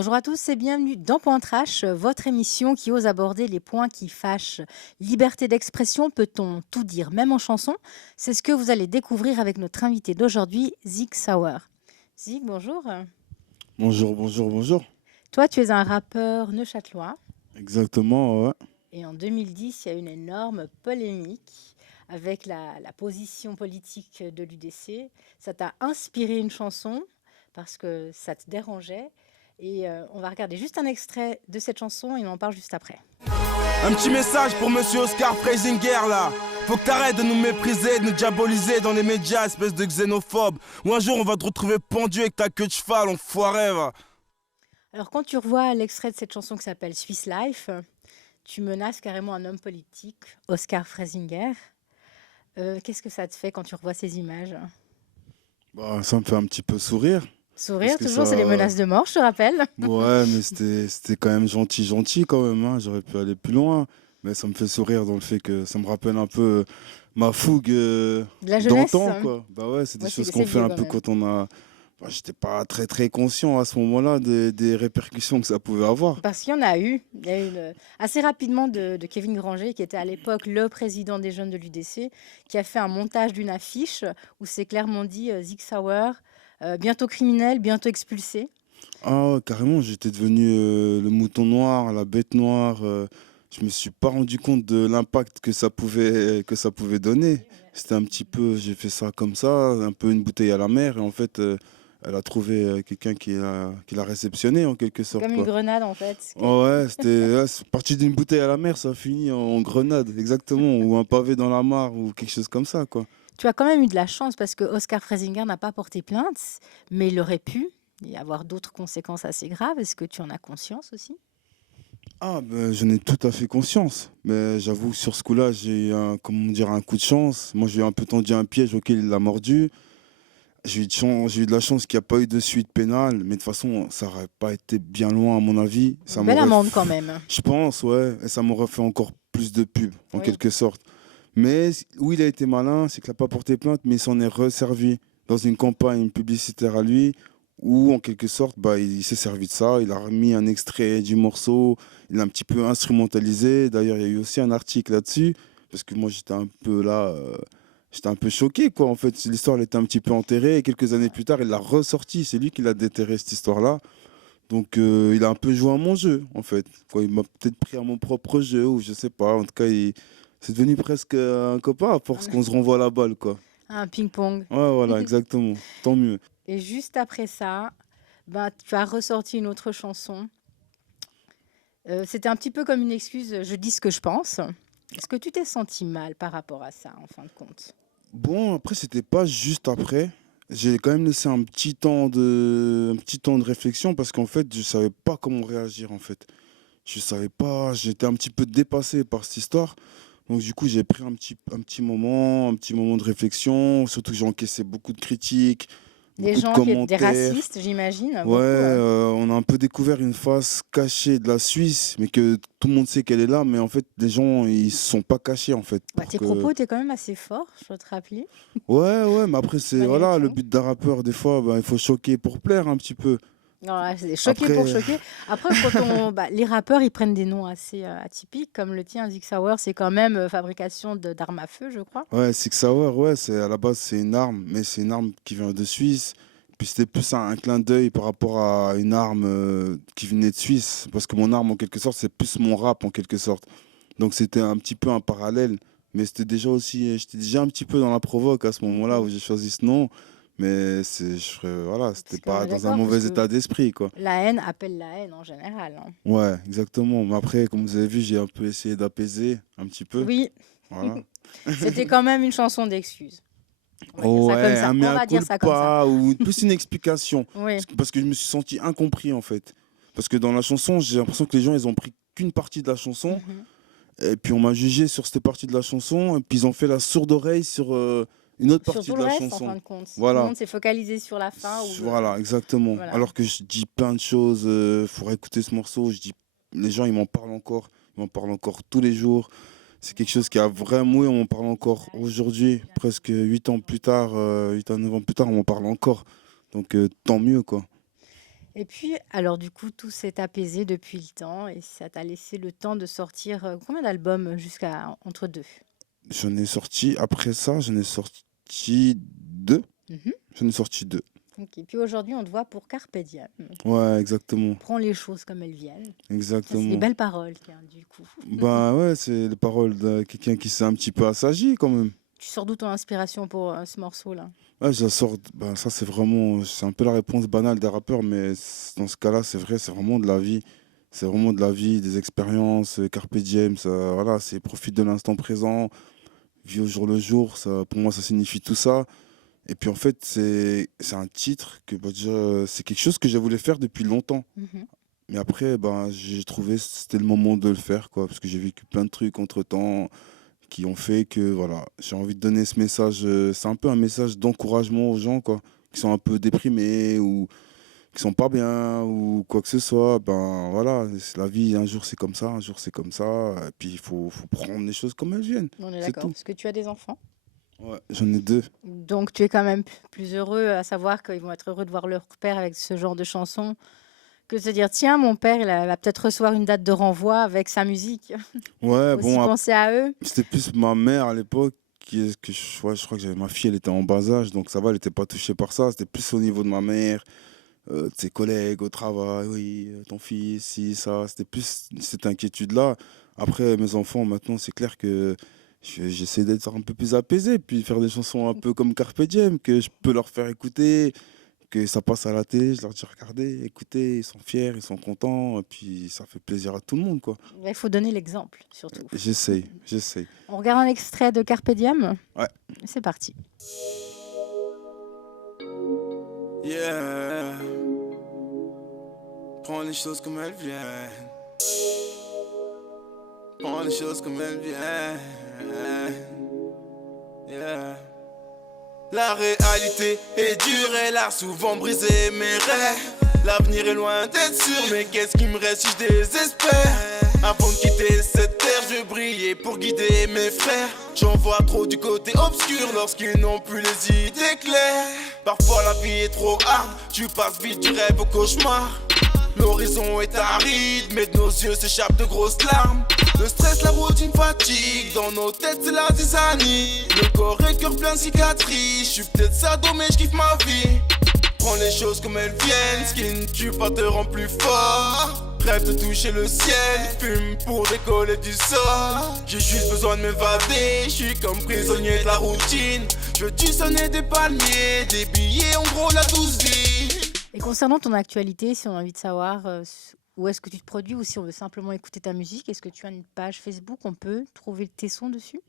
Bonjour à tous et bienvenue dans Point Trash, votre émission qui ose aborder les points qui fâchent. Liberté d'expression, peut-on tout dire, même en chanson? C'est ce que vous allez découvrir avec notre invité d'aujourd'hui, Zig Sauer. Zig, bonjour. Bonjour, bonjour, bonjour. Toi, tu es un rappeur neuchâtelois Exactement, ouais. et en 2010, il y a eu une énorme polémique avec la position politique de l'UDC. Ça t'a inspiré une chanson parce que ça te dérangeait. Et on va regarder juste un extrait de cette chanson et on en parle juste après. Un petit message pour monsieur Oscar Freisinger là. Faut que t'arrêtes de nous mépriser, de nous diaboliser dans les médias, espèce de xénophobe. Ou un jour on va te retrouver pendu avec ta queue de cheval, enfoiré va. Alors quand tu revois l'extrait de cette chanson qui s'appelle Swiss Life, tu menaces carrément un homme politique, Oscar Freisinger. Qu'est-ce que ça te fait quand tu revois ces images? Bah, ça me fait un petit peu sourire. Parce Sourire, que toujours, c'est des ça. menaces de mort, je te rappelle. Ouais, mais c'était quand même gentil, gentil quand même, hein. J'aurais pu aller plus loin. Mais ça me fait sourire dans le fait que ça me rappelle un peu ma fougue De la jeunesse. d'antan, quoi. Bah ouais, c'est des Ouais, choses c'est qu'on fait vieux un quand peu même. quand on a. Bah, j'étais pas très très conscient à ce moment-là des répercussions que ça pouvait avoir. Parce qu'il y en a eu. Il y a eu assez rapidement de Kevin Granger, qui était à l'époque le président des jeunes de l'UDC, qui a fait un montage d'une affiche où c'est clairement dit Zig Sauer, bientôt criminel, bientôt expulsé. Ah ouais, carrément, j'étais devenu le mouton noir, la bête noire. Je me suis pas rendu compte de l'impact que ça pouvait donner. C'était un petit peu, j'ai fait ça comme ça, un peu une bouteille à la mer. Et en fait, elle a trouvé quelqu'un qui l'a réceptionné en quelque C'est sorte, comme une quoi. grenade en fait. Oh ouais, c'est parti d'une bouteille à la mer, ça a fini en grenade, exactement, ou un pavé dans la mare, ou quelque chose comme ça, quoi. Tu as quand même eu de la chance parce que Oscar Freisinger n'a pas porté plainte, mais il aurait pu y avoir d'autres conséquences assez graves. Est-ce que tu en as conscience aussi? Ah, ben, j'en ai tout à fait conscience. Mais j'avoue que sur ce coup-là, j'ai eu comment dire, un coup de chance. Moi, j'ai un peu tendu un piège auquel il a mordu. J'ai eu de la chance qu'il n'y a pas eu de suite pénale. Mais de toute façon, ça n'aurait pas été bien loin, à mon avis. Une belle amende quand même. Je pense, ouais. Et ça m'aurait fait encore plus de pub, en Oui. quelque sorte. Mais où il a été malin, c'est qu'il n'a pas porté plainte, mais il s'en est resservi dans une campagne publicitaire à lui, où en quelque sorte, bah, il s'est servi de ça, il a remis un extrait du morceau, il l'a un petit peu instrumentalisé. D'ailleurs, il y a eu aussi un article là-dessus, parce que moi j'étais un peu là, j'étais un peu choqué, quoi. En fait, l'histoire elle était un petit peu enterrée, et quelques années plus tard, il l'a ressorti, c'est lui qui l'a déterré cette histoire-là. Donc il a un peu joué à mon jeu, en fait. Quoi, il m'a peut-être pris à mon propre jeu, ou je sais pas. En tout cas, c'est devenu presque un copain à force qu'on se renvoie la balle, quoi. Un ping-pong. Ouais, voilà, exactement. Tant mieux. Et juste après ça, ben, tu as ressorti une autre chanson. C'était un petit peu comme une excuse, je dis ce que je pense. Est-ce que tu t'es senti mal par rapport à ça, en fin de compte? Bon, après, c'était pas juste après. J'ai quand même laissé un petit temps de réflexion parce qu'en fait, je savais pas comment réagir, en fait. Je savais pas, j'étais un petit peu dépassé par cette histoire. Donc du coup, j'ai pris un petit moment de réflexion, surtout que j'ai encaissé beaucoup de critiques, Des beaucoup de gens qui étaient des commentaires. racistes, j'imagine, Ouais, beaucoup. on a un peu découvert une face cachée de la Suisse, mais que tout le monde sait qu'elle est là, mais en fait, les gens, ils se sont pas cachés, en fait, Bah, pour tes que... propos étaient quand même assez forts, je dois te rappeler, Ouais, ouais, mais après, c'est, malgré voilà, le tout. but d'un rappeur, des fois, bah, il faut choquer pour plaire un petit peu. Voilà, c'est choqué pour Après, choquer. Après, les rappeurs, ils prennent des noms assez atypiques, comme le tien, Zig Sauer, c'est quand même fabrication d'armes à feu, je crois. ouais, Six Sauer, ouais, à la base, c'est une arme, mais c'est une arme qui vient de Suisse. Puis c'était plus un clin d'œil par rapport à une arme qui venait de Suisse, parce que mon arme, en quelque sorte, c'est plus mon rap, en quelque sorte. Donc c'était un petit peu un parallèle, mais j'étais déjà un petit peu dans la provoque à ce moment-là Mhm. où j'ai choisi ce nom, mais voilà, c'était Parce qu'on pas est dans un d'accord, parce mauvais que état d'esprit, quoi. la haine appelle la haine en général, hein. Ouais, exactement. Mais après, comme vous avez vu, j'ai un peu essayé d'apaiser un petit peu, Oui, voilà. c'était quand même une chanson d'excuse. On va dire Oh ça comme ouais, ça. un On mea va dire ça comme ça. culpa ou plus une explication. Oui. Parce que je me suis senti incompris en fait. Parce que dans la chanson, j'ai l'impression que les gens, ils ont pris qu'une partie de la chanson. Mhm. Et puis on m'a jugé sur cette partie de la chanson. Et puis ils ont fait la sourde oreille sur une autre Sur partie tout de le la reste, en fin chanson. de compte. Tout le Voilà. monde s'est focalisé sur la fin ou Voilà, exactement. voilà. Alors que je dis plein de choses, faudrait écouter ce morceau. Les gens, ils m'en parlent encore. Ils m'en parlent encore tous les jours. C'est quelque chose qui a vraiment, oui, on m'en parle encore aujourd'hui, presque 8 ans plus tard, 8 à 9 ans plus tard, on m'en parle encore. Donc tant mieux, quoi. Et puis, alors du coup, tout s'est apaisé depuis le temps et ça t'a laissé le temps de sortir combien d'albums jusqu'à entre deux? J'en ai sorti, après ça, j'en ai sorti deux. Mhm. J'en ai sorti deux. Ok. Puis aujourd'hui, on te voit pour Carpe Diem. Ouais, exactement. Prends les choses comme elles viennent. Ça, c'est des Exactement. belles paroles, tiens, du coup. Bah ouais, c'est les paroles de quelqu'un qui s'est un petit peu assagi quand même. Tu sors d'où ton inspiration pour ce morceau-là? Ouais, je la sors, bah, ça c'est vraiment, c'est un peu la réponse banale des rappeurs, mais dans ce cas-là, c'est vrai, c'est vraiment de la vie. C'est vraiment de la vie, des expériences, carpe diem, ça, voilà, c'est profite de l'instant présent, vie au jour le jour, ça, pour moi, ça signifie tout ça. Et puis en fait, c'est un titre que bah, déjà, c'est quelque chose que j'ai voulu faire depuis longtemps. Mhm. Mais après, ben, j'ai trouvé que c'était le moment de le faire, quoi, parce que j'ai vécu plein de trucs entre-temps qui ont fait que voilà, j'ai envie de donner ce message. C'est un peu un message d'encouragement aux gens quoi, qui sont un peu déprimés ou qui sont pas bien ou quoi que ce soit. Ben voilà, c'est la vie, un jour c'est comme ça, un jour c'est comme ça. Et puis faut prendre les choses comme elles viennent. On est C'est d'accord. tout. Parce que tu as des enfants. Ouais, j'en ai deux. Donc tu es quand même plus heureux à savoir qu'ils vont être heureux de voir leur père avec ce genre de chanson que de se dire tiens, mon père, va peut-être recevoir une date de renvoi avec sa musique. Ouais, Aussi bon, penser à eux. c'était plus ma mère à l'époque. Ouais, je crois que j'avais ma fille, elle était en bas âge, donc ça va, elle n'était pas touchée par ça. C'était plus au niveau de ma mère, de ses collègues au travail, oui, ton fils, si, ça. C'était plus cette inquiétude-là. Après, mes enfants, maintenant, c'est clair que j'essaie d'être un peu plus apaisé, puis faire des chansons un peu comme Carpe Diem, que je peux leur faire écouter, que ça passe à la télé, je leur dis regardez, écoutez, ils sont fiers, ils sont contents, et puis ça fait plaisir à tout le monde, quoi. Il faut donner l'exemple, surtout. J'essaie. On regarde un extrait de Carpe Diem. Ouais. C'est parti. Yeah. Prends les choses comme elles viennent. Prends les choses comme elles viennent. Yeah. La réalité est dure, elle a souvent brisé mes rêves. L'avenir est loin d'être sûr, mais qu'est-ce qui me reste si je désespère? Avant de quitter cette terre, je brillais pour guider mes frères. J'en vois trop du côté obscur lorsqu'ils n'ont plus les idées claires. Parfois la vie est trop hard, tu passes vite du rêve au cauchemar. L'horizon est aride, mais de nos yeux s'échappent de grosses larmes. Le stress, la routine fatigue, dans nos têtes c'est la zizanie. Le corps et le cœur plein de cicatrices, je suis peut-être sado mais je kiffe ma vie. Prends les choses comme elles viennent, ce qui ne tue pas te rend plus fort. Rêve de toucher le ciel, fume pour décoller du sol. J'ai juste besoin de m'évader, je suis comme prisonnier de la routine. Je veux du sonner des palmiers, des billets en gros la 12 vies. Et concernant ton actualité, si on a envie de savoir où est-ce que tu te produis ou si on veut simplement écouter ta musique, est-ce que tu as une page Facebook? On peut trouver tes sons dessus?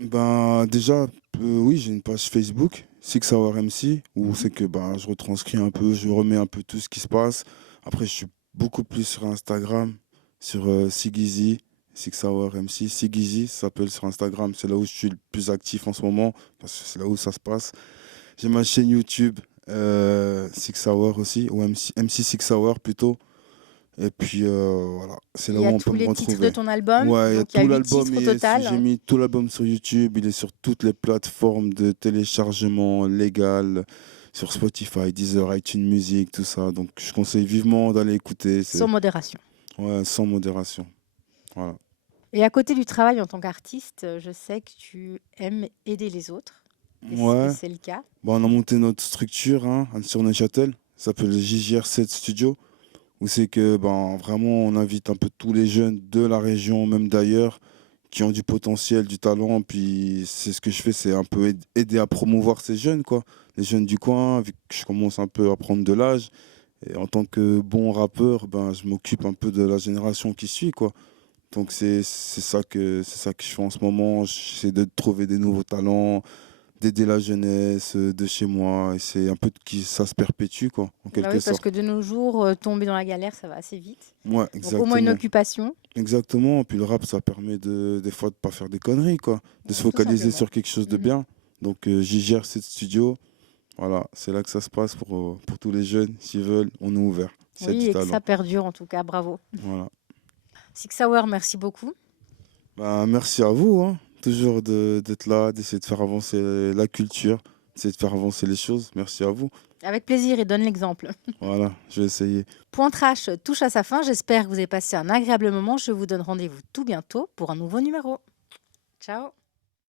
Ben, déjà, oui, j'ai une page Facebook, Six Hour MC, où c'est que ben, je retranscris un peu, je remets un peu tout ce qui se passe. Après, je suis beaucoup plus sur Instagram, sur Sigizzy, Six Hour MC. Sigizzy, ça s'appelle sur Instagram, c'est là où je suis le plus actif en ce moment, parce que c'est là où ça se passe. J'ai ma chaîne YouTube, Six Hour aussi, ou MC Six Hour plutôt. Et puis voilà, c'est là Il y où a on tous peut me les titres de retrouver. ton album. Ouais, il y a Donc il y a tout 8 l'album. titres au total. J'ai mis tout l'album sur YouTube. Il est sur toutes les plateformes de téléchargement légales, sur Spotify, Deezer, iTunes Music, tout ça. Donc je conseille vivement d'aller écouter. Sans modération. Ouais, sans modération. Voilà. Et à côté du travail en tant qu'artiste, je sais que tu aimes aider les autres. Ouais. C'est le cas. Bon, on a monté notre structure hein, sur Neuchâtel. Ça s'appelle JJR7 Studio. Où c'est que ben, vraiment on invite un peu tous les jeunes de la région, même d'ailleurs, qui ont du potentiel, du talent. Puis c'est ce que je fais, c'est un peu aider à promouvoir ces jeunes, quoi. Les jeunes du coin, vu que je commence un peu à prendre de l'âge. Et en tant que bon rappeur, ben, je m'occupe un peu de la génération qui suit, quoi. Donc c'est ça que je fais en ce moment. J'essaie de trouver des nouveaux talents, d'aider la jeunesse de chez moi. Et c'est un peu que ça se perpétue, quoi, en quelque Parce sorte. que de nos jours, tomber dans la galère, ça va assez vite. Ouais, Donc exactement. au moins une occupation. Exactement. Puis le rap, ça permet des fois de pas faire des conneries, quoi. De se focaliser simplement. sur quelque chose de bien. Donc j'y gère cette studio. Voilà, c'est là que ça se passe pour tous les jeunes. S'ils veulent, on est ouvert. Oui, et que ça perdure en tout cas. Bravo. Voilà. Six Hour, merci beaucoup. Bah, merci à vous, hein. Toujours d'être là, d'essayer de faire avancer la culture. c'est de faire avancer les choses. Merci à vous. Avec plaisir et donne l'exemple. Voilà, je vais essayer. Point Trash touche à sa fin. J'espère que vous avez passé un agréable moment. Je vous donne rendez-vous tout bientôt pour un nouveau numéro. Ciao.